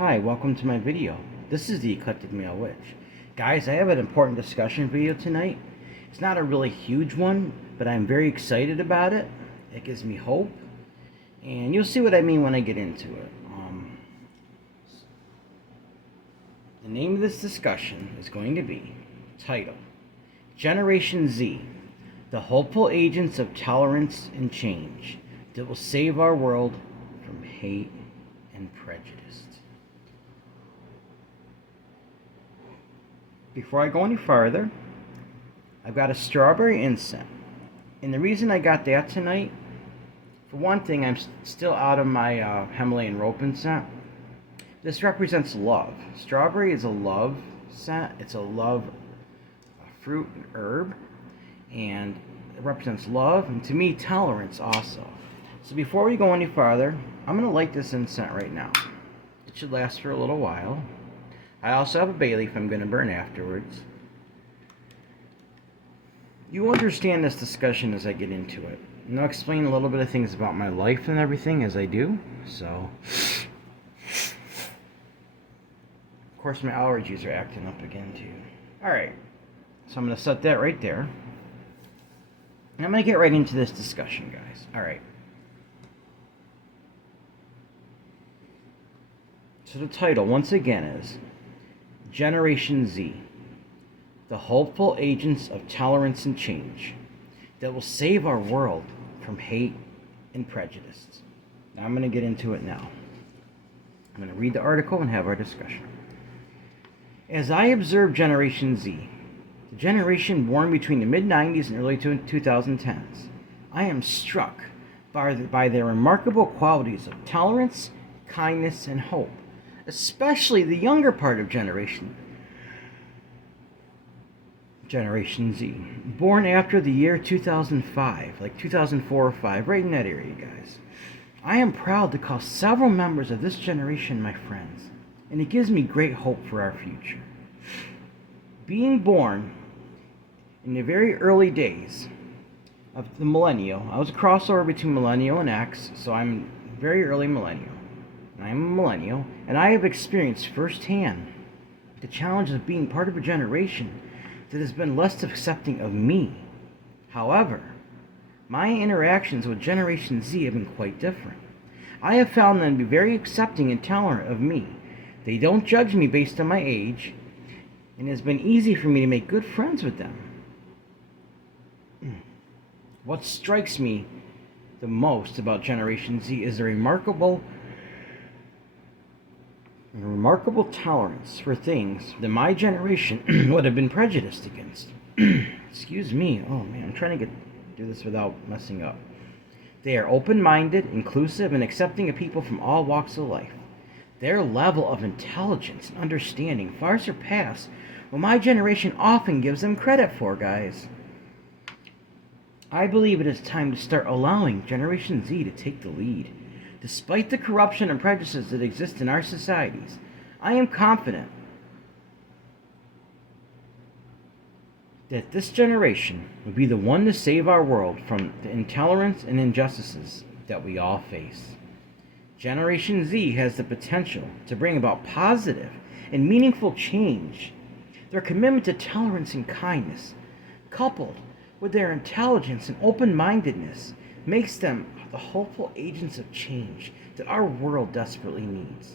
Hi, welcome to my video. This is the Eclectic Male Witch. Guys, I have an important discussion video tonight. It's not a really huge one, but I'm very excited about it. It gives me hope, and you'll see what I mean when I get into it. The name of this discussion is going to be titled Generation Z, the hopeful agents of tolerance and change that will save our world from hate and prejudice. Before I go any farther, I've got a strawberry incense. And the reason I got that tonight, for one thing, I'm still out of my Himalayan rope incense. This represents love. Strawberry is a love scent. It's a love fruit and herb. And it represents love, and to me, tolerance also. So before we go any farther, I'm going to light this incense right now. It should last for a little while. I also have a bay leaf I'm going to burn afterwards. You understand this discussion as I get into it. And I'll explain a little bit of things about my life and everything as I do. So, of course, my allergies are acting up again too. Alright, so I'm going to set that right there. And I'm going to get right into this discussion, guys. Alright. So the title, once again, is Generation Z, the hopeful agents of tolerance and change that will save our world from hate and prejudice. Now I'm going to get into it now. I'm going to read the article and have our discussion. As I observe Generation Z, the generation born between the mid-90s and early 2010s, I am struck by their remarkable qualities of tolerance, kindness, and hope. Especially the younger part of Generation Z, born after the year 2005, like 2004 or 5, right in that area, guys. I am proud to call several members of this generation my friends, and it gives me great hope for our future. Being born in the very early days of the millennial, I was a crossover between millennial and X, so I'm very early millennial. I'm a millennial, and I have experienced firsthand the challenge of being part of a generation that has been less accepting of me. However, my interactions with Generation Z have been quite different. I have found them to be very accepting and tolerant of me. They don't judge me based on my age, and it has been easy for me to make good friends with them. What strikes me the most about Generation Z is the remarkable tolerance for things that my generation would have been prejudiced against. Excuse me. Oh man, I'm trying to do this without messing up. They are open-minded, inclusive, and accepting of people from all walks of life. Their level of intelligence and understanding far surpass what my generation often gives them credit for, guys. I believe it is time to start allowing Generation Z to take the lead. Despite the corruption and prejudices that exist in our societies, I am confident that this generation will be the one to save our world from the intolerance and injustices that we all face. Generation Z has the potential to bring about positive and meaningful change. Their commitment to tolerance and kindness, coupled with their intelligence and open-mindedness, makes them the hopeful agents of change that our world desperately needs.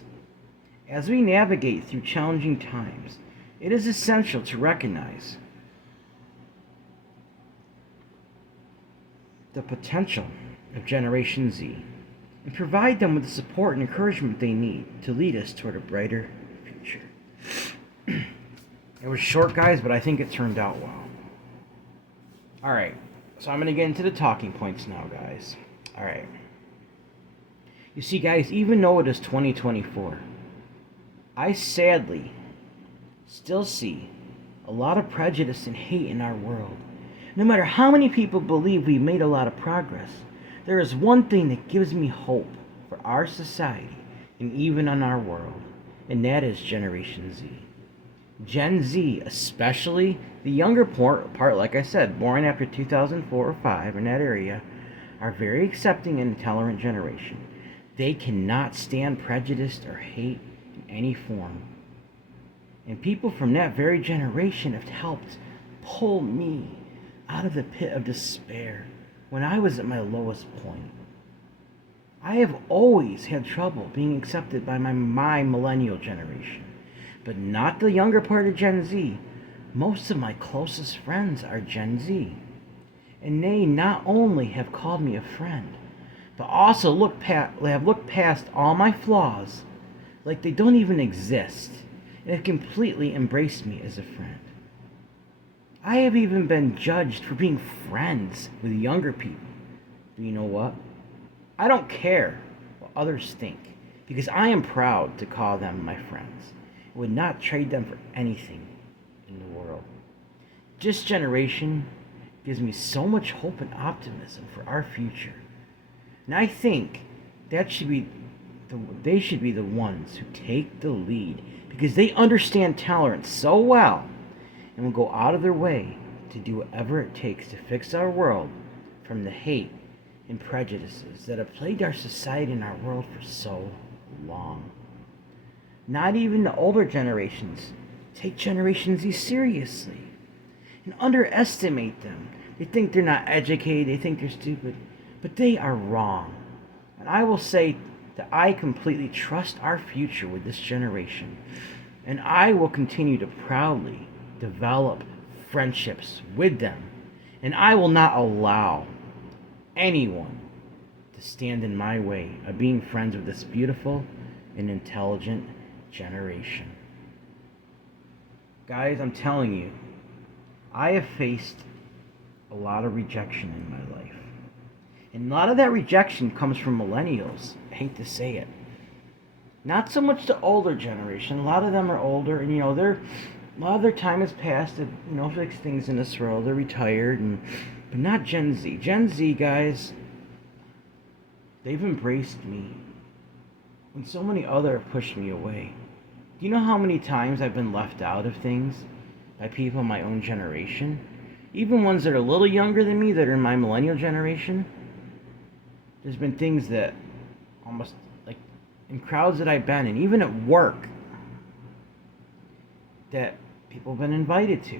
As we navigate through challenging times, it is essential to recognize the potential of Generation Z and provide them with the support and encouragement they need to lead us toward a brighter future. It was short, guys, but I think it turned out well. Alright, so I'm going to get into the talking points now, guys. Alright. You see, guys, even though it is 2024, I sadly still see a lot of prejudice and hate in our world. No matter how many people believe we've made a lot of progress, there is one thing that gives me hope for our society and even on our world, and that is Generation Z. Gen Z, especially the younger part, like I said, born after 2004 or 5 in that area, are very accepting and tolerant generation. They cannot stand prejudice or hate, in any form. And people from that very generation have helped pull me out of the pit of despair when I was at my lowest point. I have always had trouble being accepted by my millennial generation, but not the younger part of Gen Z. Most of my closest friends are Gen Z, and they not only have called me a friend, but also have looked past all my flaws like they don't even exist, and have completely embraced me as a friend. I have even been judged for being friends with younger people. But you know what? I don't care what others think, because I am proud to call them my friends. I would not trade them for anything in the world. This generation gives me so much hope and optimism for our future. And I think they should be the ones who take the lead, because they understand tolerance so well and will go out of their way to do whatever it takes to fix our world from the hate and prejudices that have plagued our society and our world for so long. Not even the older generations take Generation Z seriously and underestimate them. They think they're not educated, they think they're stupid, but they are wrong. And I will say that I completely trust our future with this generation, and I will continue to proudly develop friendships with them, and I will not allow anyone to stand in my way of being friends with this beautiful and intelligent generation. Guys, I'm telling you, I have faced a lot of rejection in my life. And a lot of that rejection comes from millennials. I hate to say it. Not so much the older generation. A lot of them are older, and a lot of their time has passed to fix things in this world. They're retired, but not Gen Z. Gen Z guys, they've embraced me when so many other have pushed me away. Do you know how many times I've been left out of things by people in my own generation? Even ones that are a little younger than me, that are in my millennial generation. There's been things that almost, like, in crowds that I've been in, even at work, that people have been invited to.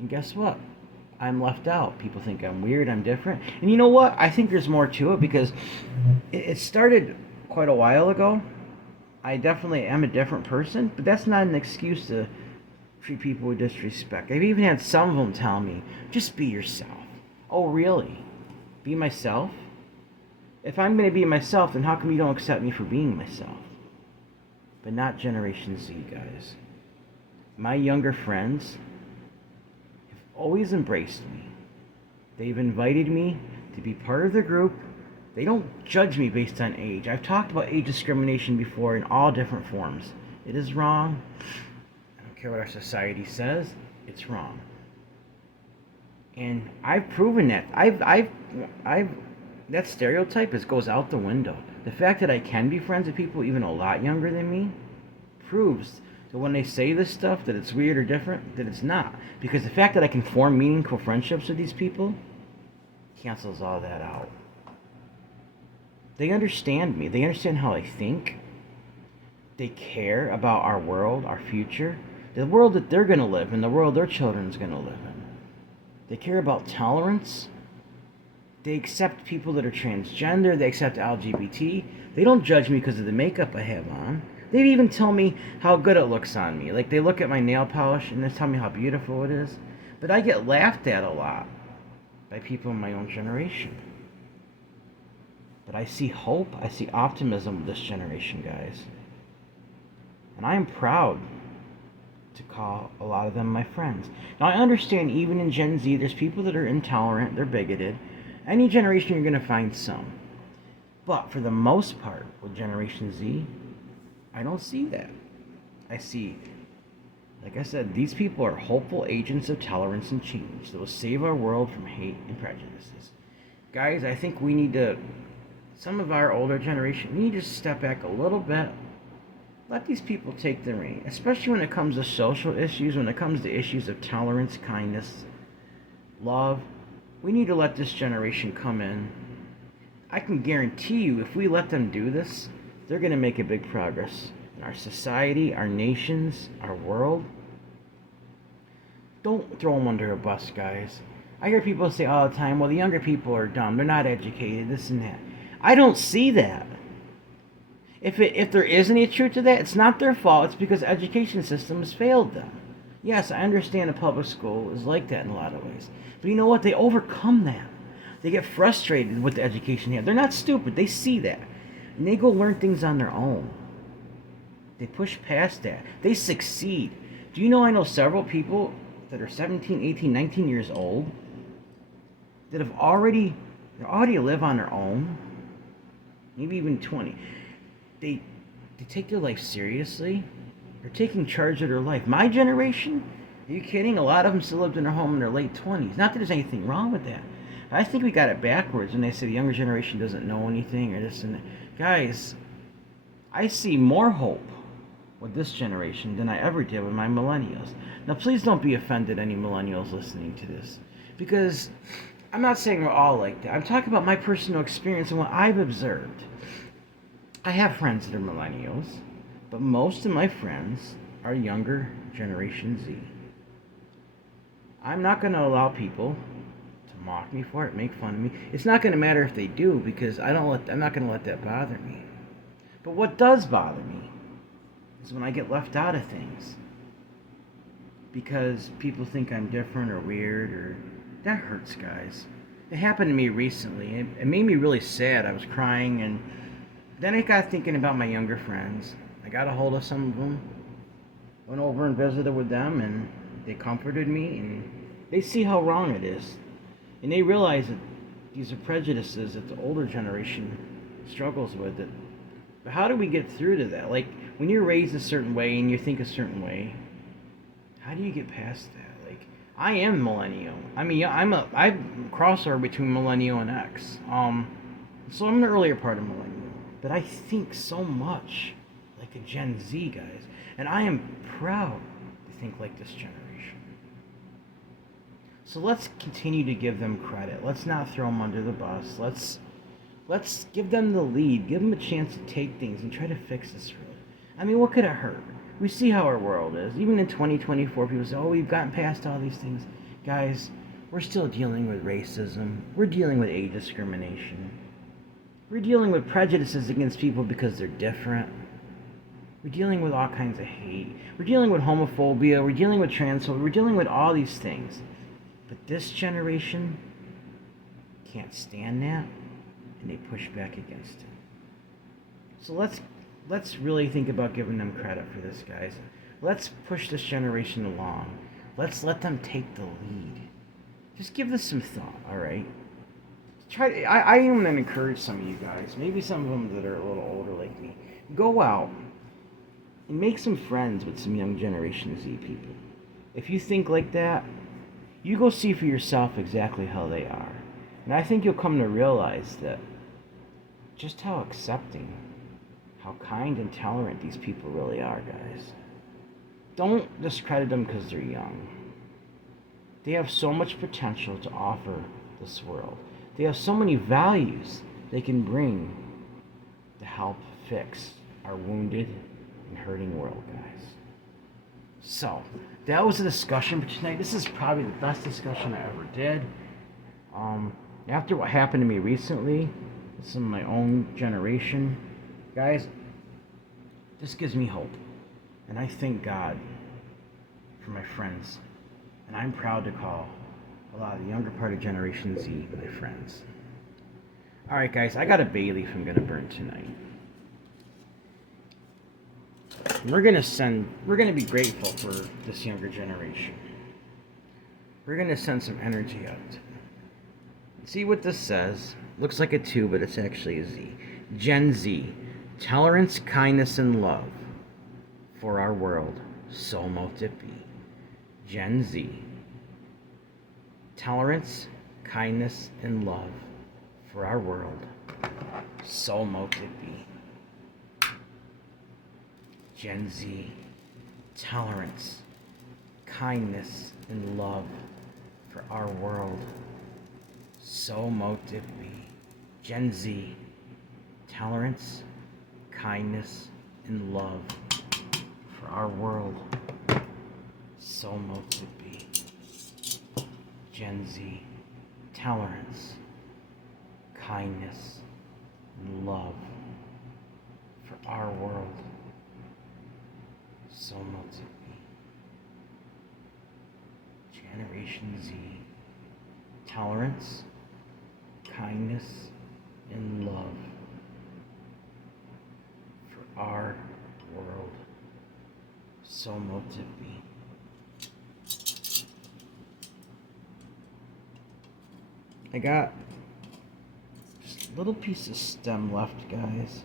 And guess what? I'm left out. People think I'm weird, I'm different. And you know what? I think there's more to it, because it started quite a while ago. I definitely am a different person, but that's not an excuse to treat people with disrespect. I've even had some of them tell me, just be yourself. Oh, really? Be myself? If I'm going to be myself, then how come you don't accept me for being myself? But not Generation Z, guys. My younger friends have always embraced me. They've invited me to be part of their group. They don't judge me based on age. I've talked about age discrimination before in all different forms. It is wrong. I don't care what our society says. It's wrong. And I've proven that. That stereotype goes out the window. The fact that I can be friends with people even a lot younger than me proves that when they say this stuff, that it's weird or different, that it's not. Because the fact that I can form meaningful friendships with these people cancels all that out. They understand me. They understand how I think. They care about our world, our future, the world that they're going to live in, the world their children's going to live in. They care about tolerance. They accept people that are transgender. They accept LGBT. They don't judge me because of the makeup I have on. They even tell me how good it looks on me. Like, they look at my nail polish and they tell me how beautiful it is. But I get laughed at a lot by people in my own generation. But I see hope. I see optimism with this generation, guys. And I am proud to call a lot of them my friends. Now, I understand even in Gen Z, there's people that are intolerant, they're bigoted. Any generation, you're going to find some. But for the most part, with Generation Z, I don't see that. I see, like I said, these people are hopeful agents of tolerance and change that will save our world from hate and prejudices. Guys, I think we need to, some of our older generation, we need to step back a little bit. Let these people take the reign, especially when it comes to social issues, when it comes to issues of tolerance, kindness, love. We need to let this generation come in. I can guarantee you, if we let them do this, they're going to make a big progress our society, our nations, our world. Don't throw them under a bus, guys. I hear people say all the time, well, the younger people are dumb. They're not educated, this and that. I don't see that. If there is any truth to that, it's not their fault. It's because education systems failed them. Yes, I understand a public school is like that in a lot of ways. But you know what? They overcome that. They get frustrated with the education they have. They're not stupid. They see that. And they go learn things on their own. They push past that. They succeed. Do you know I know several people that are 17, 18, 19 years old that have already live on their own, maybe even 20. They take their life seriously. They're taking charge of their life. My generation, are you kidding? A lot of them still lived in their home in their late 20s. Not that there's anything wrong with that. I think we got it backwards when they say the younger generation doesn't know anything or this and that. Guys, I see more hope with this generation than I ever did with my millennials. Now, please don't be offended, any millennials listening to this, because I'm not saying we're all like that. I'm talking about my personal experience and what I've observed. I have friends that are millennials, but most of my friends are younger Generation Z. I'm not going to allow people to mock me for it, make fun of me. It's not going to matter if they do, because I'm not going to let that bother me. But what does bother me is when I get left out of things because people think I'm different or weird, or that hurts, guys. It happened to me recently. It made me really sad. I was crying, and then I got thinking about my younger friends. I got a hold of some of them, went over and visited with them, and they comforted me, and they see how wrong it is. And they realize that these are prejudices that the older generation struggles with. It. But how do we get through to that? Like, when you're raised a certain way and you think a certain way, how do you get past that? Like, I am millennial. I mean, I'm crossover between millennial and X. So I'm in the earlier part of millennial. But I think so much like a Gen Z, guys. And I am proud to think like this generation. So let's continue to give them credit. Let's not throw them under the bus. Let's give them the lead. Give them a chance to take things and try to fix this world. I mean, what could it hurt? We see how our world is. Even in 2024, people say, oh, we've gotten past all these things. Guys, we're still dealing with racism. We're dealing with age discrimination. We're dealing with prejudices against people because they're different. We're dealing with all kinds of hate. We're dealing with homophobia. We're dealing with transphobia. We're dealing with all these things. But this generation can't stand that, and they push back against it. So let's really think about giving them credit for this, guys. Let's push this generation along. Let's let them take the lead. Just give this some thought, all right? I am going to encourage some of you guys, maybe some of them that are a little older like me, go out and make some friends with some young Generation Z people. If you think like that, you go see for yourself exactly how they are. And I think you'll come to realize that just how accepting, how kind and tolerant these people really are, guys. Don't discredit them because they're young. They have so much potential to offer this world. They have so many values they can bring to help fix our wounded and hurting world, guys. So, that was the discussion for tonight. This is probably the best discussion I ever did. After what happened to me recently, with some of my own generation, guys, this gives me hope. And I thank God for my friends. And I'm proud to call a lot of the younger part of Generation Z my friends. Alright, guys, I got a bay leaf I'm going to burn tonight. We're going to be grateful for this younger generation. We're going to send some energy out to them. See what this says? Looks like a 2, but it's actually a Z. Gen Z. Tolerance, kindness, and love for our world. So mote it be. Gen Z. Tolerance, kindness, and love for our world. So mote it be. Gen Z. Tolerance, kindness, and love for our world. So mote it be. Gen Z. Tolerance, kindness, and love for our world. So mote it be. Gen Z, tolerance, kindness, and love for our world. So mote it be. Generation Z, tolerance, kindness, and love for our world. So mote it be. I got just a little piece of stem left, guys.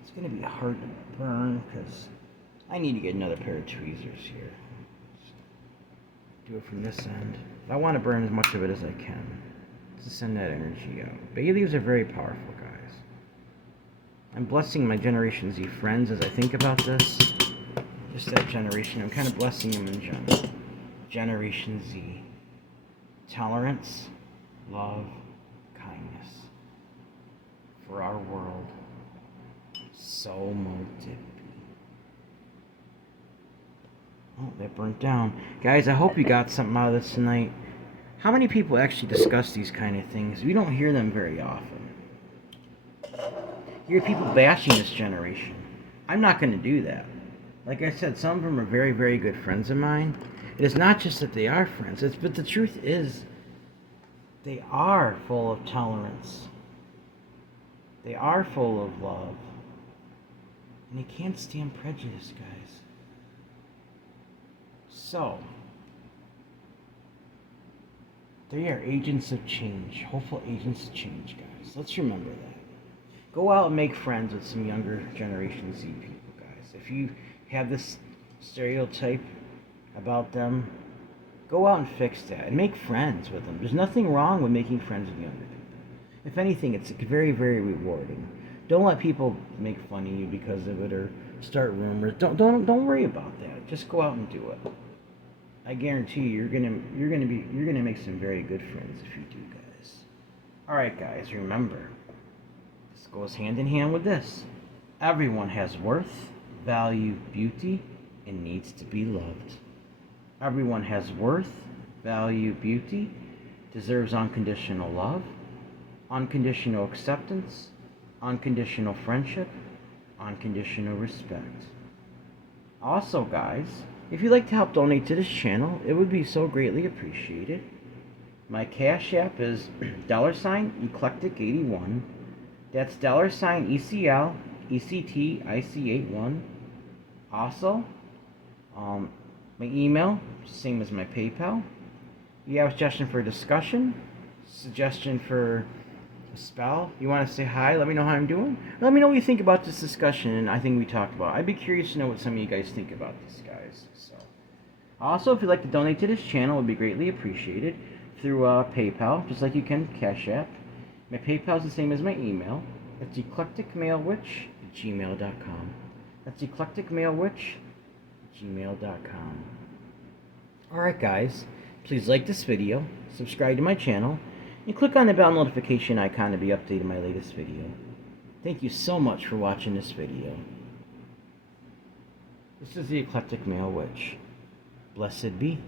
It's going to be hard to burn because I need to get another pair of tweezers here. Just do it from this end. I want to burn as much of it as I can to send that energy out. Bay leaves are very powerful, guys. I'm blessing my Generation Z friends as I think about this. Just that generation. I'm kind of blessing them in general. Generation Z. Tolerance, love, kindness for our world. So mote it be. Oh, that burnt down. Guys, I hope you got something out of this tonight. How many people actually discuss these kind of things? We don't hear them very often. You hear people bashing this generation. I'm not going to do that. Like I said, some of them are very, very good friends of mine. It is not just that they are friends, but the truth is, they are full of tolerance. They are full of love. And they can't stand prejudice, guys. So, they are agents of change. Hopeful agents of change, guys. Let's remember that. Go out and make friends with some younger Generation Z people, guys. If you have this stereotype about them, go out and fix that and make friends with them. There's nothing wrong with making friends with younger people. If anything, it's very, very rewarding. Don't let people make fun of you because of it or start rumors. Don't worry about that. Just go out and do it. I guarantee you're gonna make some very good friends if you do, guys. All right, guys. Remember, this goes hand in hand with this. Everyone has worth, value, beauty, and needs to be loved. Everyone has worth, value, beauty, deserves unconditional love, unconditional acceptance, unconditional friendship, unconditional respect. Also, guys, if you'd like to help donate to this channel, it would be so greatly appreciated. My Cash App is $eclectic81. That's $ECL ECTIC81. Also, my email, same as my PayPal. You have a suggestion for a discussion, suggestion for a spell, you want to say hi, let me know how I'm doing. Let me know what you think about this discussion and I think we talked about. I'd be curious to know what some of you guys think about this, guys. So, also, if you'd like to donate to this channel, it would be greatly appreciated through PayPal, just like you can Cash App. My PayPal is the same as my email. That's eclecticmalewitch@gmail.com. That's eclecticmalewitch@gmail.com. Alright, guys, please like this video, subscribe to my channel, and click on the bell notification icon to be updated on my latest video. Thank you so much for watching this video. This is the Eclectic Male Witch. Blessed be.